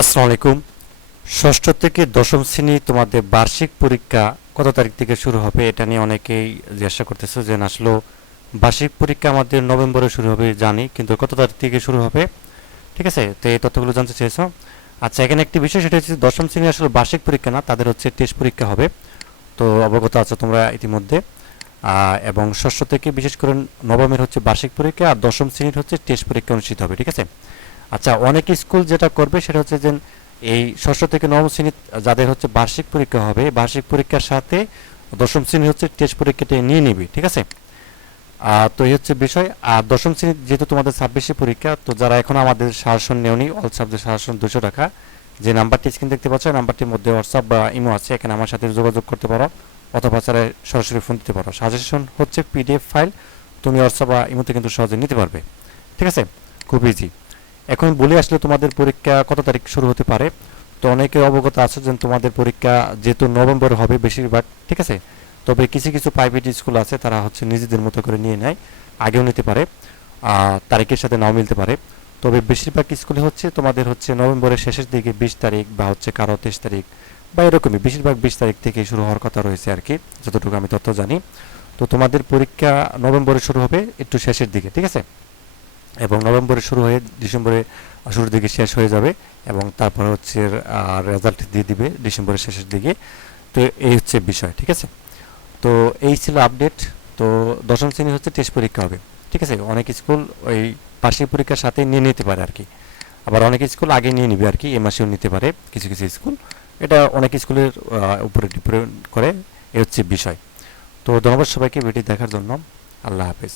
আসসালামু আলাইকুম। ষষ্ঠ থেকে দশম শ্রেণি তোমাদের বার্ষিক পরীক্ষা কত তারিখ থেকে শুরু হবে এটা নিয়ে অনেকেই জিজ্ঞাসা করতেছে যে আসলে বার্ষিক পরীক্ষা আমাদের নভেম্বরে শুরু হবে, জানি, কিন্তু কত তারিখ থেকে শুরু হবে? ঠিক আছে? তো এই তথ্যগুলো জানতে চেয়েছো। আচ্ছা এখানে একটি বিষয়, সেটা হচ্ছে দশম শ্রেণি আসলে বার্ষিক পরীক্ষা না, তাদের হচ্ছে টেস্ট পরীক্ষা হবে। তো অবগত আছো তোমরা ইতিমধ্যে। এবং ষষ্ঠ থেকে বিশেষ করে নবমের হচ্ছে বার্ষিক পরীক্ষা, আর দশম শ্রেণির হচ্ছে টেস্ট পরীক্ষা অনুষ্ঠিত হবে, ঠিক আছে? আচ্ছা অনেক স্কুল যেটা করবে সেটা হচ্ছে যে, এই ষষ্ঠ থেকে নবম শ্রেণি যাদের হচ্ছে বার্ষিক পরীক্ষা হবে, বার্ষিক পরীক্ষার সাথে দশম শ্রেণি হচ্ছে টেস্ট পরীক্ষাটা নিয়ে নিবি, ঠিক আছে? তো এই হচ্ছে বিষয়। আর দশম শ্রেণি যেহেতু তোমাদের ছাব্বিশে পরীক্ষা, তো যারা এখন আমাদের শাসন নেওনি অল সাবজেক্ট শাসন দুশো টাকা। যে নাম্বারটি স্ক্রিন দেখতে পাচ্ছ নাম্বারটির মধ্যে হোয়াটসঅ্যাপ বা ইমো আছে, এখানে আমার সাথে যোগাযোগ করতে পারো, অথবা ছাড়া সরাসরি ফোন দিতে পারো। সাজেশন হচ্ছে পিডিএফ ফাইল তুমি হোয়াটসঅ্যাপ বা ইমোতে কিন্তু সহজে নিতে পারবে, ঠিক আছে? খুব ইজি এখন বলে আসলে তোমাদের পরীক্ষা কত তারিখ শুরু হতে পারে? তো অনেকে অবগত আছে যে তোমাদের পরীক্ষা যেহেতু নভেম্বরে হবে বেশিরভাগ, ঠিক আছে? তবে কিছু কিছু প্রাইভেট স্কুল আছে, তারা হচ্ছে নিজেদের মতো করে নিয়ে নেয়, আগেও নিতে পারে তারিখের সাথে নাও মিলতে পারে। তবে বেশিরভাগ স্কুলে হচ্ছে তোমাদের হচ্ছে নভেম্বরের শেষের দিকে বিশ তারিখ বা হচ্ছে কারও তেইশ তারিখ বা এরকমই বেশিরভাগ বিশ তারিখ থেকে শুরু হওয়ার কথা রয়েছে আর কি, যতটুকু আমি তথ্য জানি। তো তোমাদের পরীক্ষা নভেম্বরে শুরু হবে, একটু শেষের দিকে, ঠিক আছে? এবং নভেম্বরে শুরু হয়ে ডিসেম্বরে শুরুর দিকে শেষ হয়ে যাবে এবং তারপর হচ্ছে রেজাল্ট দিয়ে দিবে ডিসেম্বরের শেষের দিকে। তো এই হচ্ছে বিষয়, ঠিক আছে? তো এই ছিল আপডেট তো দশম শ্রেণি হচ্ছে টেস্ট পরীক্ষা হবে, ঠিক আছে? অনেক স্কুল ওই বার্ষিক পরীক্ষার সাথে নিয়ে নিতে পারে আর কি আবার অনেক স্কুল আগে নিয়ে নিবে আর কি এ মাসেও নিতে পারে কিছু কিছু স্কুল এটা অনেক স্কুলের উপরে ডিপেন্ড করে, এ হচ্ছে বিষয়। তো ধন্যবাদ সবাইকে ভিডিও দেখার জন্য। আল্লাহ হাফেজ।